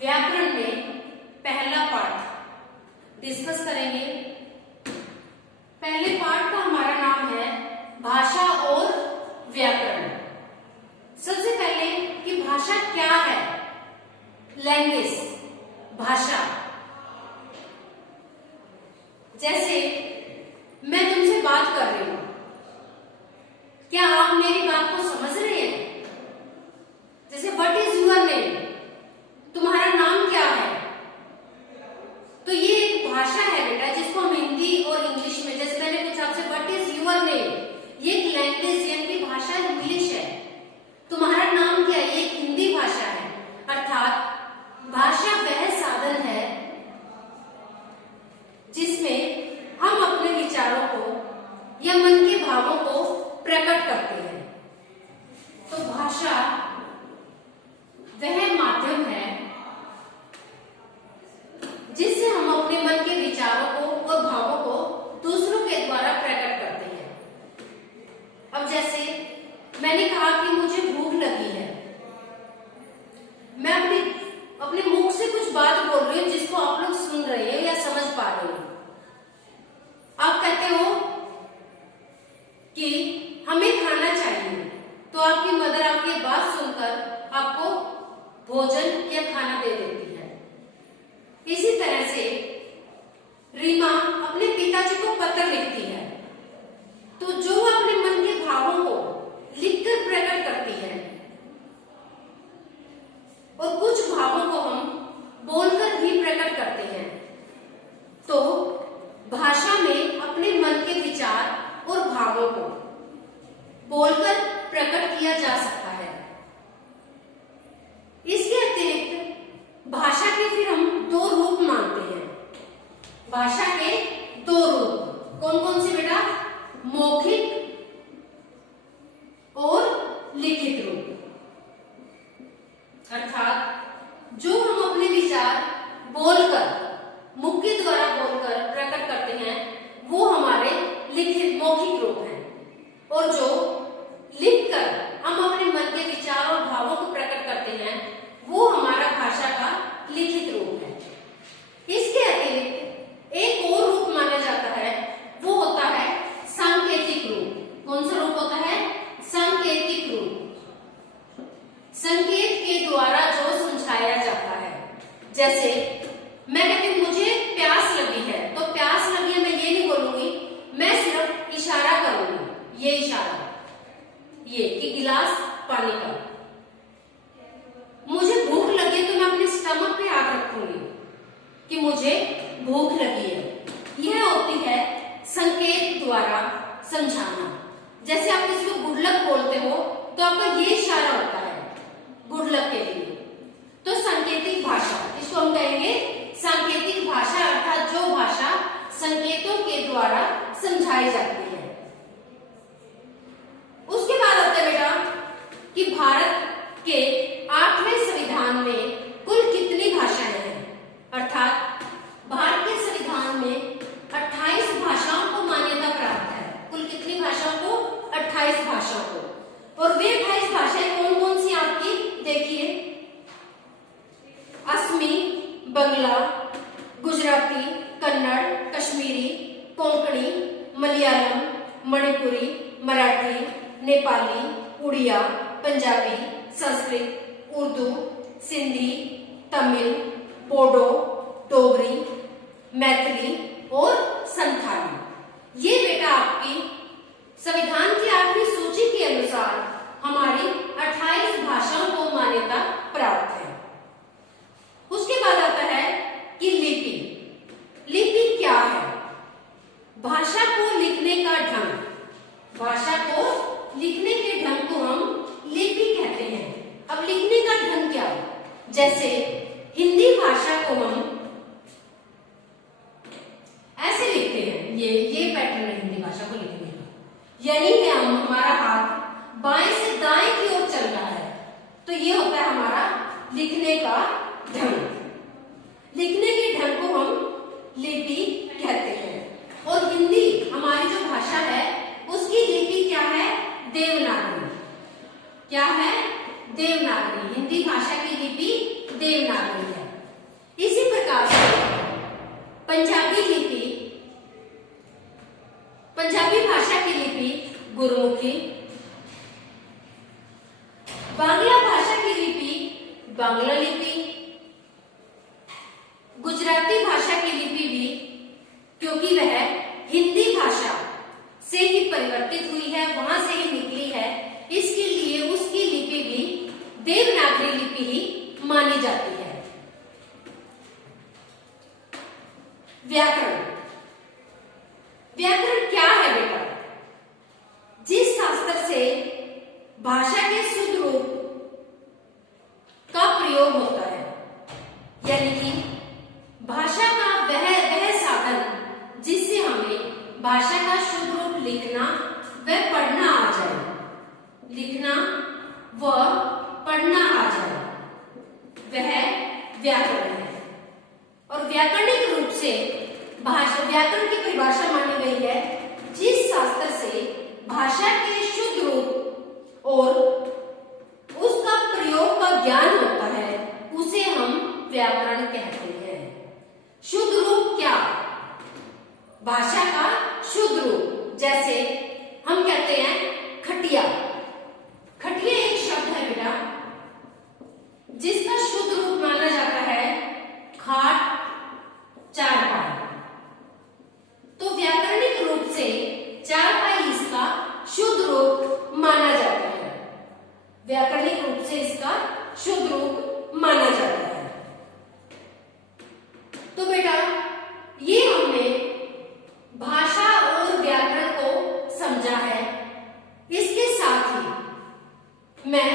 व्याकरण में पहला पाठ डिस्कस करेंगे। पहले पाठ का हमारा नाम है भाषा और व्याकरण। सबसे पहले कि भाषा क्या है। लैंग्वेज, भाषा। जैसे मैं तुमसे बात कर रही हूं, क्या आप मेरी बात को समझ रहे हैं? जैसे व्हाट इज यूर नेम, तुम्हारा नाम क्या है? तो ये एक भाषा है बेटा, जिसको हम हिंदी और इंग्लिश में, जैसे मैंने पूछा आपसे व्हाट इज यूर नेम, ये एक लैंग्वेज यानी भाषा इंग्लिश है। तुम्हारा नाम क्या है, ये एक हिंदी भाषा है। अर्थात भाषा वह साधन है जिसमें हम अपने विचारों को या मन के भावों को प्रकट करते हैं। तो भाषा वह माध्यम है जिससे हम अपने मन के विचारों को और भावों को दूसरों के द्वारा प्रकट करते हैं। अब जैसे मैंने कहा कि मुझे भूख लगी है, मैं अपने मुख से कुछ बात बोल रही हूं जिसको आप लोग सुन रहे हो या समझ पा रहे हो। आप कहते हो कि हमें खाना चाहिए, तो आपकी मदर आपकी बात सुनकर आपको भोजन या खाना दे देती है। इसी तरह से रीमा अपने पिताजी को पत्र लिखती है, तो जो अपने मन के भावों को लिखकर प्रकट करती है और कुछ भावों को हम बोलकर भी प्रकट करते हैं। तो भाषा में अपने मन के विचार और भावों को बोलकर प्रकट किया जा सकता है। इसके अतिरिक्त भाषा के फिर हम दो रूप मानते हैं। भाषा के दो रूप कौन कौन से बेटा? मौखिक और लिखित रूप। अर्थात जो हम अपने विचार बोलकर, मुख के द्वारा बोलकर प्रकट करते हैं, वो हमारे लिखित मौखिक रूप है। और जो लिखकर हम अपने मन के विचार और भावों को प्रकट करते हैं, वो हमारा भाषा का लिखित रूप है। इसके अतिरिक्त एक और रूप माना जाता है, वो होता है सांकेतिक रूप। कौन सा रूप होता है? सांकेतिक रूप। संकेत के द्वारा जो समझाया जाता है। जैसे मैं कहती हूं मुझे प्यास लगी है, तो प्यास लगी है मैं ये नहीं बोलूंगी, मैं सिर्फ इशारा करूंगी। ये इशारा, ये कि गिलास पानी का। मुझे भूख लगी है तो मैं अपने स्टमक पे हाथ रखूंगी कि मुझे भूख लगी है। यह होती है संकेत द्वारा समझाना। जैसे आप किसी को गुड लक बोलते हो तो आपका ये इशारा होता है गुड लक के लिए। तो सांकेतिक भाषा, इसको हम कहेंगे सांकेतिक भाषा, अर्थात जो भाषा संकेतों के द्वारा समझाई जाती है। उसके बाद आता है बेटा कि भारत के 8वें संविधान में कुल कितनी भाषाएं हैं। अर्थात भारत के संविधान में 28 भाषाओं को मान्यता प्राप्त है। कुल कितनी भाषाओं को? 28 भाषाओं को। और वे 28 भाषाएं कौन कौन सी आपकी देखिए? असमी, बंगला, गुजराती, कन्नड़, कश्मीरी, कोंकणी, मलयालम, मणिपुरी, मराठी, नेपाली, उड़िया, पंजाबी, संस्कृत, उर्दू, सिंधी, तमिल, बोडो, डोगरी, मैथिली और संथाली। ये बेटा आपकी संविधान की 8वीं सूची के अनुसार हमारी 28 भाषाओं को मान्यता प्राप्त है। उसके बाद आता है कि लिपि। लिपि क्या है? भाषा को लिखने का ढंग। भाषा को लिखने के ढंग को हम लिपि कहते हैं। अब लिखने का ढंग क्या है? जैसे हिंदी भाषा को हम ऐसे लिखते हैं, ये पैटर्न है हिंदी भाषा को लिखने का। यानी कि हमारा हाथ बाएं से दाएं की ओर चल रहा है, तो ये होता है हमारा लिखने का ढंग। लिखने के ढंग को हम लिपि कहते हैं। और हिंदी हमारी जो भाषा है उसकी लिपि क्या है? देवनागरी। क्या है? देवनागरी। हिंदी भाषा की लिपि देवनागरी है। पंजाबी लिपि, पंजाबी भाषा की लिपि गुरमुखी। बांग्ला भाषा की लिपि बांग्ला लिपि। गुजराती भाषा की लिपि भी, क्योंकि वह हिंदी भाषा से ही परिवर्तित हुई है, वहां से ही निकली है, इसके लिए उसकी लिपि भी देवनागरी लिपि ही मानी जाती है। व्याकरण, व्याकरण क्या है बेटा? जिस शास्त्र से भाषा के शुद्ध रूप का प्रयोग होता है, यानी कि भाषा का वह साधन जिससे हमें भाषा का शुद्ध रूप लिखना व पढ़ना आ जाए, लिखना व पढ़ना आ जाए, वह व्याकरण है। और व्याकरणिक रूप से भाषा, व्याकरण की परिभाषा मानी गई है जिस शास्त्र से भाषा के शुद्ध रूप और उसका प्रयोग का ज्ञान होता है, उसे हम व्याकरण कहते हैं। शुद्ध रूप क्या? भाषा का शुद्ध रूप, जैसे हम कहते हैं खटिया। खटिया एक शब्द है बेटा जिसका शुद्ध रूप माना जाता है खाट, चारपाई। तो व्याकरणिक रूप से चारपाई इसका शुद्ध रूप माना जाता है, व्याकरणिक रूप से इसका शुद्ध रूप माना जाता है। तो बेटा ये हमने भाषा और व्याकरण को समझा है। इसके साथ ही मैं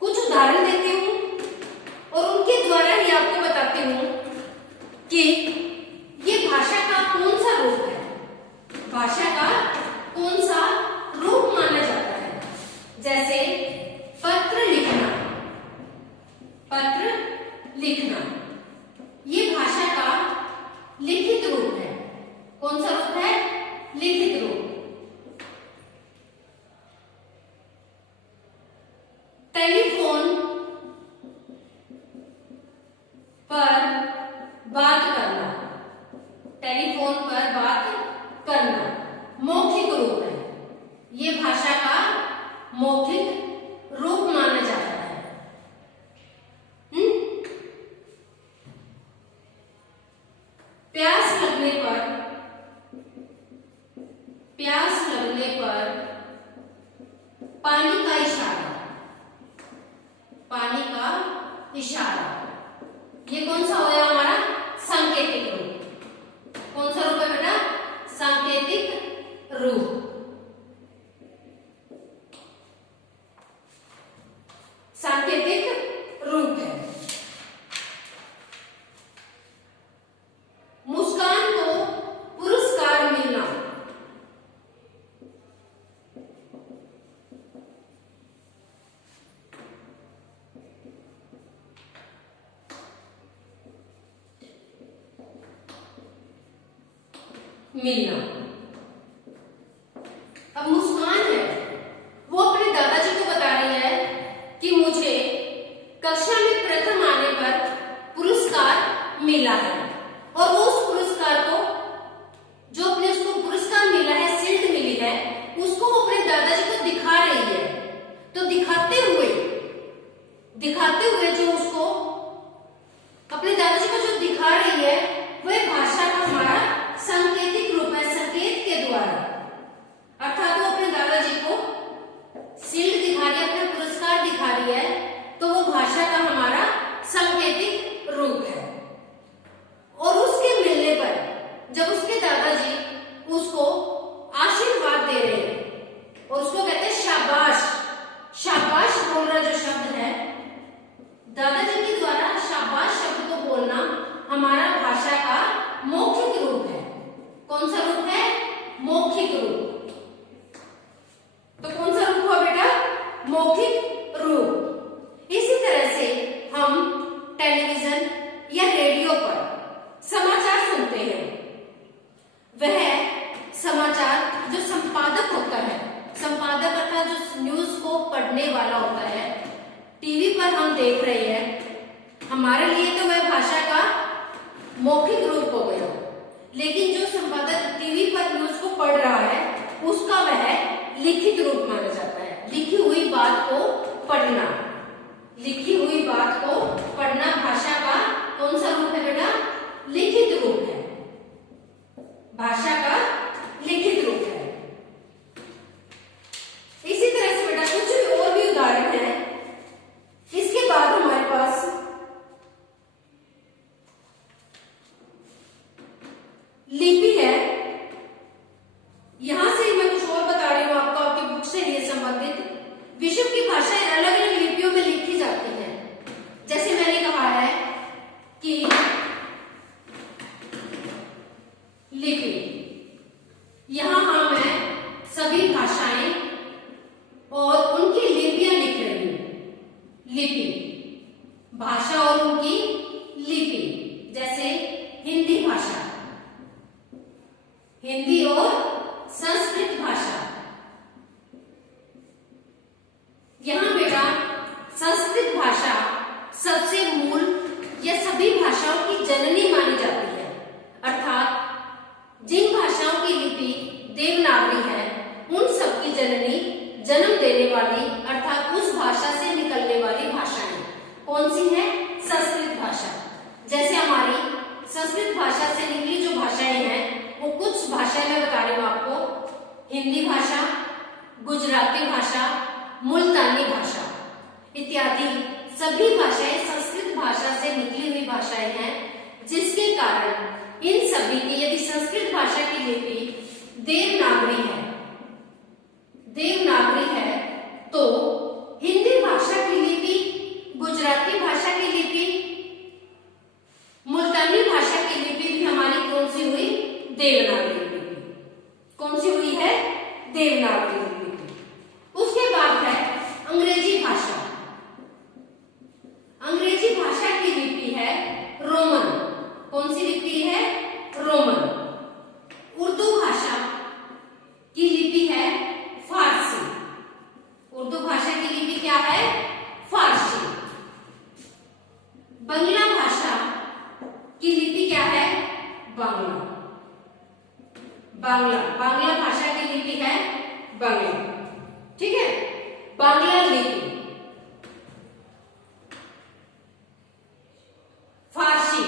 कुछ उदाहरण देती हूं और उनके द्वारा ही आपको बताती हूं कि ये भाषा का कौन सा रूप है, भाषा का कौन सा रूप माना जाता है। जैसे पत्र लिखना, पत्र लिखना ये भाषा का लिखित रूप है। कौन सा रूप है? लिखित रूप। टेलीफोन पर बात करना, टेलीफोन पर बात करना मौखिक रूप है, ये भाषा का मौखिक रूप माना जाता है। प्यास लगने पर, प्यास लगने पर पानी का इशारा, पानी का इशारा, ये कौन सा होया हमारा? सांकेतिक रूप। कौन सा रूप है बेटा? सांकेतिक रूप। सांकेतिक रूप है। मुस्कान को पुरस्कार मिलना, मिलना। अब मुस्कान है, वो अपने दादाजी को बता रही है कि मुझे कक्षा में प्रथम आने पर पुरस्कार मिला है, और वो उस पुरस्कार को, जो अपने उसको पुरस्कार मिला है, शील्ड मिली है, उसको वो अपने दादाजी को दिखा रही है। तो दिखाते हुए जो उसको अपने दादाजी को जो दिखा रही है, वह भाषा का हमारा सांकेतिक रूप है, संकेत के द्वारा। अर्थात वो अपने दादाजी को शील्ड दिखा रही है, अपना पुरस्कार दिखा रही है, तो वो भाषा का हमारा सांकेतिक रूप है। और उसके मिलने पर जब उसके दादाजी उसको आशीर्वाद दे रहे हैं और उसको कहते हैं शाबाश, शाबाश बोलना जो शब्द है, दादाजी के द्वारा शाबाश शब्द को बोलना हमारा भाषा का मौखिक रूप है। कौन सा रूप है? मौखिक रूप। तो कौन सा रूप हुआ बेटा? मौखिक रूप। इसी तरह से हम टेलीविजन या रेडियो पर समाचार सुनते हैं, वह समाचार जो संपादक होता है, संपादक अर्थात जो न्यूज को पढ़ने वाला होता है, टीवी पर हम देख रहे हैं, हमारे लिए तो वह भाषा का मौखिक रूप हो गया, लेकिन जो संपादक टीवी पर न्यूज को पढ़ रहा है उसका वह लिखित रूप माना जाता है। लिखी हुई बात को पढ़ना, लिखी हुई बात को पढ़ना भाषा का कौन सा रूप है बेटा? लिखित रूप है, भाषा का लिखित रूप है। इसी तरह से बेटा कुछ भी और भी उदाहरण है। इसके बाद हमारे पास लिपि है। यहां से मैं कुछ और बता रही हूं आपको, आपकी बुक से ये संबंधित। विश्व की भाषाएं अलग अलग लिपियों में लिखी जाती हैं। जैसे मैंने कहा है कि लिपि, यहां हम है सभी भाषाएं और उनकी लिपियां लिख रही हूं। लिपि, भाषा और उनकी लिपि। जैसे हिंदी भाषा, हिंदी और संस्कृत भाषा। यहां बेटा संस्कृत भाषा सबसे मूल या सभी भाषाओं की जननी मानी जाती है, अर्थात जिन भाषाओं की लिपि देवनागरी है उन सब की जननी, जन्म देने वाली अर्थात उस भाषा से निकलने वाली भाषाएं कौन सी है? संस्कृत भाषा। जैसे हमारी संस्कृत भाषा से निकली जो भाषाएं हैं वो कुछ भाषाएं मैं बता रही हूं आपको। हिंदी भाषा, गुजराती भाषा, मुल्तानी भाषा इत्यादि सभी भाषाएं संस्कृत भाषा से निकली हुई भाषाएं हैं, जिसके कारण इन सभी की यदि संस्कृत भाषा की लिपि देवनागरी है, देवनागरी है, तो हिंदी भाषा की लिपि, गुजराती भाषा की लिपि, मुल्तानी भाषा की लिपि भी हमारी कौन सी हुई? देवनागरी लिपि। कौन सी हुई है? देवनागरी लिपि। उसके बाद है अंग्रेजी भाषा। अंग्रेजी भाषा की लिपि है रोमन। कौन सी लिपि है? रोमन। उर्दू भाषा की लिपि है फारसी। उर्दू भाषा की लिपि क्या है? फारसी। बंगला भाषा की लिपि क्या है? बांग्ला। बांग्ला, बांग्ला भाषा की लिपि है बांग्ला। ठीक है, बांग्ला लिपि। फारसी,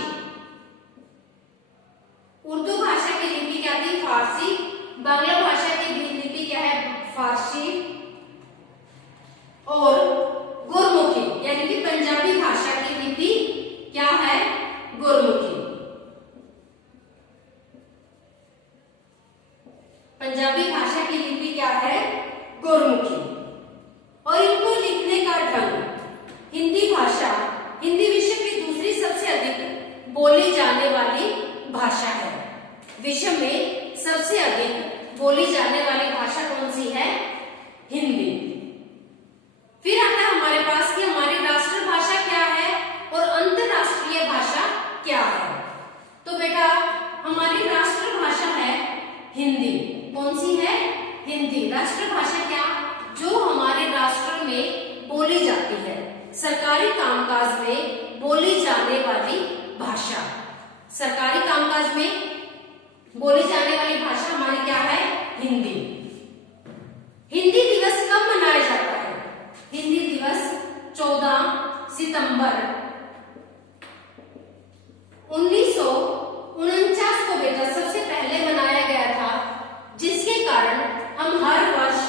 उर्दू भाषा की लिपि क्या थी? फारसी। बांग्ला भाषा की लिपि क्या है? फारसी। और गुरमुखी यानी कि पंजाबी भाषा की लिपि क्या है? गुरमुखी। पंजाबी भाषा की लिपि क्या है? गुरमुखी। और इनको लिखने का ढंग, हिंदी भाषा, हिंदी विश्व की दूसरी सबसे अधिक बोली जाने वाली भाषा है। विश्व में सबसे अधिक बोली जाने वाली भाषा कौन सी है? हिंदी। फिर आता है हमारे पास कि हमारी राष्ट्रभाषा क्या है और अंतरराष्ट्रीय भाषा क्या है। तो बेटा हमारी राष्ट्रभाषा है हिंदी। कौन सी है? हिंदी। राष्ट्रभाषा क्या? जो हमारे राष्ट्र में बोली जाती है, सरकारी कामकाज में बोली जाने वाली भाषा। सरकारी कामकाज में बोली जाने वाली भाषा हमारी क्या है? हिंदी। हिंदी दिवस कब मनाया जाता है? हिंदी दिवस 14 सितंबर 1949 को बेटा सबसे पहले मनाया गया था, जिसके कारण हम हर वर्ष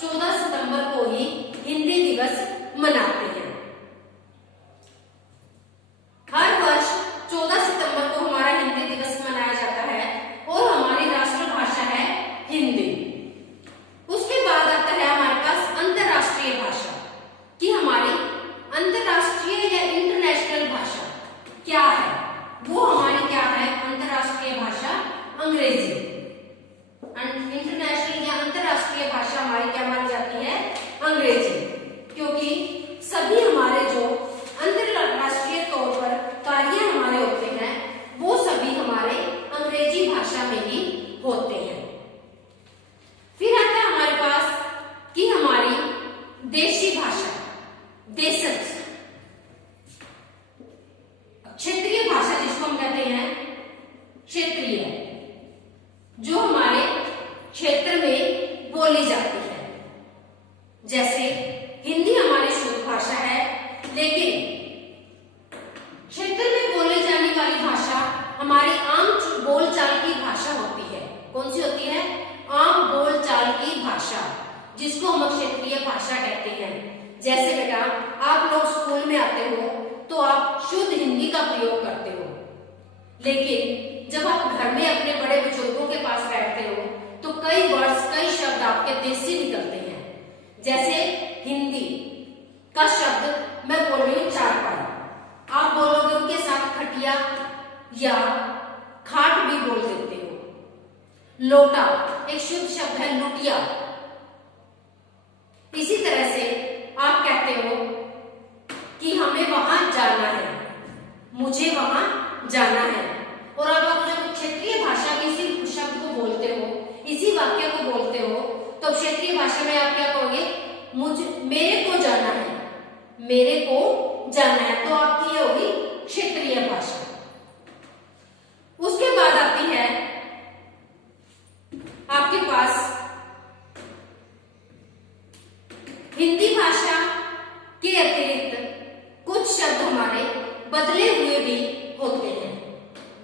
14 सितंबर को ही हिंदी दिवस मनाते हैं। हर वर्ष 14 सितंबर को हमारा हिंदी दिवस मनाया जाता है और हमारी राष्ट्रभाषा है हिंदी। उसके बाद आता है हमारे पास अंतरराष्ट्रीय भाषा कि हमारी अंतरराष्ट्रीय या इंटरनेशनल भाषा क्या है। वो हमारी क्या है? अंतरराष्ट्रीय भाषा अंग्रेजी। इंटरनेशनल या अंतरराष्ट्रीय भाषा हमारी क्या मानी जाती है? अंग्रेजी। क्योंकि सभी हमारे जो अंतरराष्ट्रीय तौर पर कार्य हमारे होते हैं वो सभी हमारे अंग्रेजी भाषा में ही होते हैं। फिर आता है हमारे पास कि हमारी देशी भाषा, देशज, क्षेत्रीय भाषा जिसको हम कहते हैं लेकिन जब आप घर में अपने बड़े बुजुर्गों के पास बैठते हो तो कई वर्ड्स, कई शब्द आपके देसी निकलते हैं। जैसे हिंदी का शब्द मैं बोल रही हूँ चारपाई, आप बोलोगे उनके साथ खटिया या खाट भी बोल देते हो। लोटा एक शुद्ध शब्द है लुटिया। इसी तरह से आप कहते हो कि हमें वहां जाना है, मुझे वहां जाना है। और अब आप जब क्षेत्रीय भाषा में इसी शब्द को बोलते हो, इसी वाक्य को बोलते हो, तो क्षेत्रीय भाषा में आप क्या कहोगे? मेरे को जाना है, मेरे को जाना है। तो आपकी ये होगी क्षेत्रीय भाषा। उसके बाद आती है आपके पास हिंदी भाषा के अतिरिक्त कुछ शब्द हमारे बदले हुए भी होते हैं,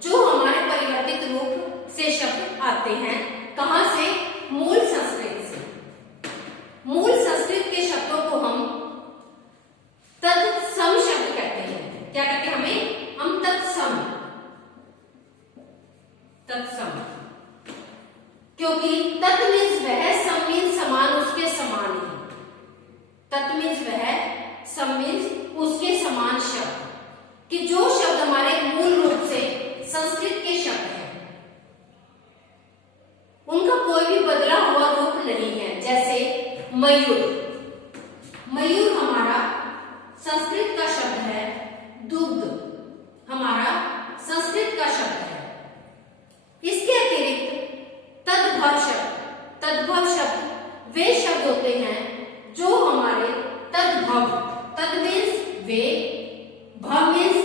जो हमारे परिवर्तित रूप से शब्द आते हैं। कहां से? मूल संस्कृत से। मूल संस्कृत के शब्दों को हम तत्सम शब्द कहते हैं। क्या कहते हैं? हम तत्सम, तत्सम, क्योंकि तत् मीन्स वह, सम मीन्स समान, उसके समान ही। तत् मीन्स वह, सम मीन्स उसके समान शब्द, कि जो शब्द हमारे मूल रूप से संस्कृत के शब्द हैं, उनका कोई भी बदला हुआ रूप नहीं है। जैसे मयूर, मयूर हमारा संस्कृत का शब्द है। दुग्ध हमारा संस्कृत का शब्द है। इसके अतिरिक्त तद्भव शब्द, तद्भव शब्द वे शब्द होते हैं जो हमारे तद्भव, तद मीन्स वे, भव मीन्स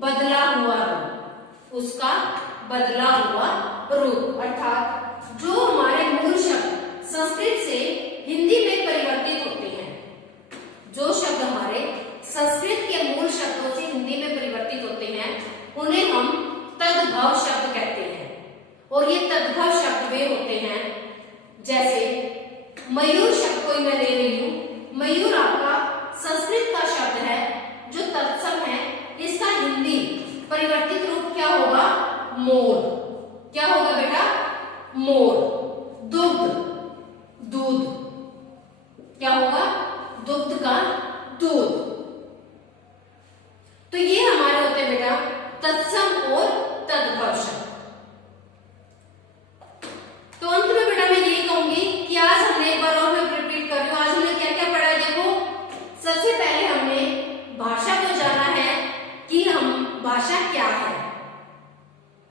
बदला हुआ रूप, उसका बदला हुआ रूप, अर्थात जो हमारे मूल शब्द संस्कृत से हिंदी में परिवर्तित होते हैं। जो शब्द हमारे संस्कृत के मूल शब्दों से हिंदी में परिवर्तित होते हैं, उन्हें हम तद्भव शब्द कहते हैं। और ये तद्भव शब्द वे होते हैं, जैसे मयूर शब्द को मैं ले रही हूं। मयूर आपका संस्कृत का शब्द है जो तत्सम है। इसका हिंदी परिवर्तित रूप क्या होगा? मोर। क्या होगा बेटा? मोर। दुग्ध, दूध, क्या होगा? दुग्ध का दूध। तो ये हमारे होते हैं बेटा तत्सम और तद्भव शब्द। तो अंत में बेटा मैं ये कहूंगी कि आज हमने, एक बार और मैं रिपीट कर रही हूं, आज हमने क्या क्या पढ़ा है? देखो, सबसे पहले हमने भाषा को जाना है कि हम भाषा क्या है।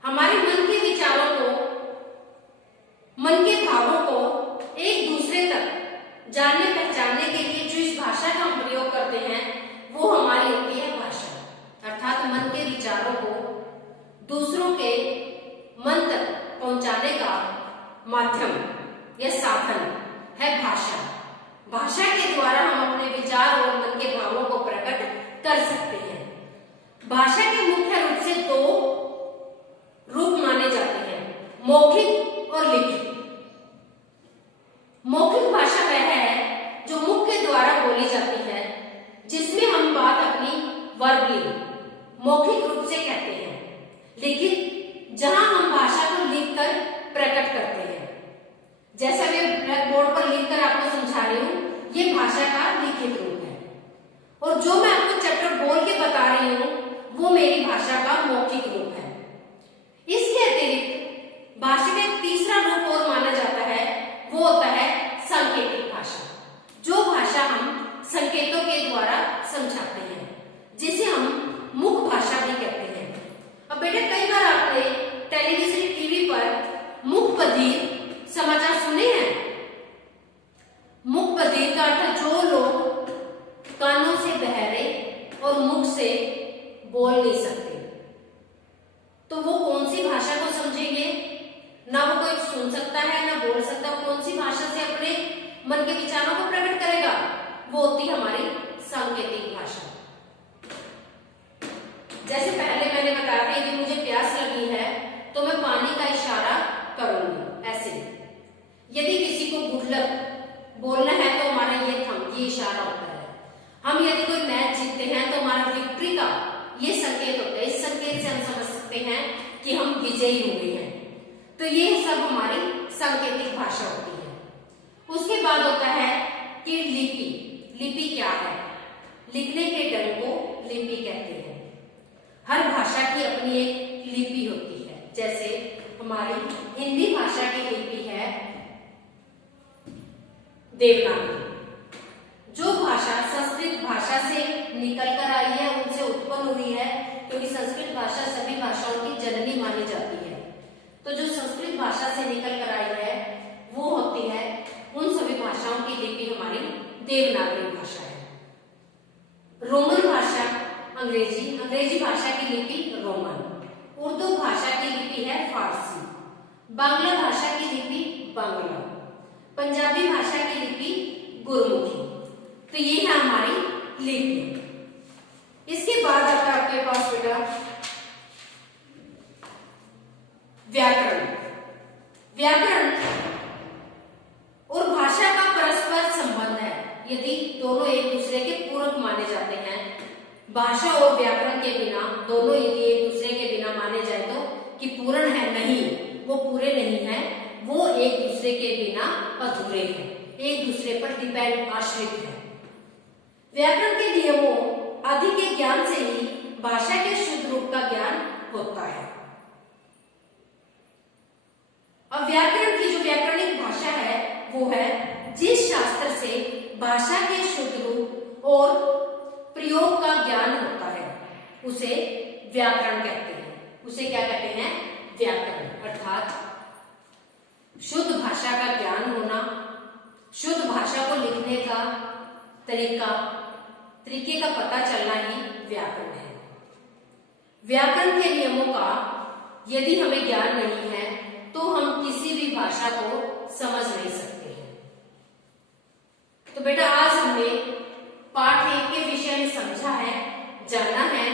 हमारे मन के विचारों को, मन के भावों को एक दूसरे तक जानने पहचानने के लिए जो इस भाषा का हम प्रयोग करते हैं, वो हमारी होती है भाषा। अर्थात मन के विचारों को दूसरों के मन तक पहुंचाने का माध्यम या साधन है भाषा। भाषा के द्वारा हम अपने विचार और मन के भावों को प्रकट कर सकते हैं। भाषा के मुख्य रूप से दो रूप माने जाते हैं, मौखिक और लिखित। मौखिक भाषा वह है जो मुख के द्वारा बोली जाती है, जिसमें हम बात अपनी वर्बली, मौखिक रूप से कहते हैं। लिखित जहां हम भाषा को लिखकर प्रकट करते हैं। जैसा मैं ब्लैक बोर्ड पर लिखकर आपको समझा रही हूं, ये भाषा का लिखित रूप है। और जो मैं आपको चैप्टर बोल के बता रही हूं, वो मेरी भाषा का मौखिक रूप है। इसके अतिरिक्त भाषा का एक तीसरा रूप और माना जाता है, वो होता है सांकेतिक भाषा। जो भाषा हम संकेतों के द्वारा समझाते हैं, जिसे हम मुख भाषा भी कहते हैं। अब बेटा, कई बार आपने टेलीविजन, टीवी पर मुख बधिर समाचार सुने हैं। मुख बधिर का अर्थ जो लोग कानों से बहरे और मुख से बोल नहीं सकते, तो वो कौन सी भाषा को समझेंगे? ना वो कोई सुन सकता है ना बोल सकता, कौन सी भाषा से अपने मन के विचारों को प्रकट करेगा? वो होती हमारी सांकेतिक भाषा। जैसे पहले मैंने बताया था, यदि मुझे प्यास लगी है तो मैं पानी का इशारा करूंगी ऐसे। यदि किसी को गुड लक बोलना है तो हमारा ये इशारा होता है। हम यदि कोई मैच जीतते हैं तो हमारा विक्ट्री का ये संकेत होता है। इस संकेत से हम समझ सकते हैं विषयी हो गई है। तो ये सब हमारी सांकेतिक भाषा होती है। उसके बाद होता है कि लिपि। लिपि क्या है? लिखने के ढंग को लिपि कहते हैं। हर भाषा की अपनी एक लिपि होती है। जैसे हमारी हिंदी भाषा की लिपि है देवनागरी। जो भाषा संस्कृत भाषा से निकल कर आई है, उनसे उत्पन्न हुई है, क्योंकि संस्कृत भाषा सभी भाषाओं की जननी मानी जाती है। तो जो संस्कृत भाषा से निकल कर आई है वो होती है, उन सभी भाषाओं की लिपि हमारी देवनागरी भाषा है। रोमन भाषा अंग्रेजी भाषा की लिपि रोमन। उर्दू भाषा की लिपि है फारसी। बांग्ला भाषा की लिपि बांग्ला। पंजाबी भाषा की लिपि गुरमुखी। तो ये है हमारी लिपि। इसके बाद आता है आपके पास बेटा व्याकरण। व्याकरण और भाषा का परस्पर संबंध है। यदि दोनों एक दूसरे के पूरक माने जाते हैं, भाषा और व्याकरण के बिना दोनों यदि एक दूसरे के बिना माने जाए तो कि पूर्ण है, नहीं, वो पूरे नहीं है, वो एक दूसरे के बिना अधूरे हैं, एक दूसरे पर डिपेंड आश्रित है। व्याकरण के नियमों आदि के ज्ञान से ही भाषा के शुद्ध रूप का ज्ञान होता है। अब व्याकरण की जो व्याकरणिक भाषा है वो है जिस शास्त्र से भाषा के शुद्ध रूप और प्रयोग का ज्ञान होता है उसे व्याकरण कहते हैं। उसे क्या कहते हैं? व्याकरण। अर्थात शुद्ध भाषा का ज्ञान होना, शुद्ध भाषा को लिखने का तरीके का पता चलना ही व्याकरण है। व्याकरण के नियमों का यदि हमें ज्ञान नहीं है तो हम किसी भी भाषा को समझ नहीं सकते हैं। तो बेटा आज हमने पाठ 1 के विषय में समझा है, जाना है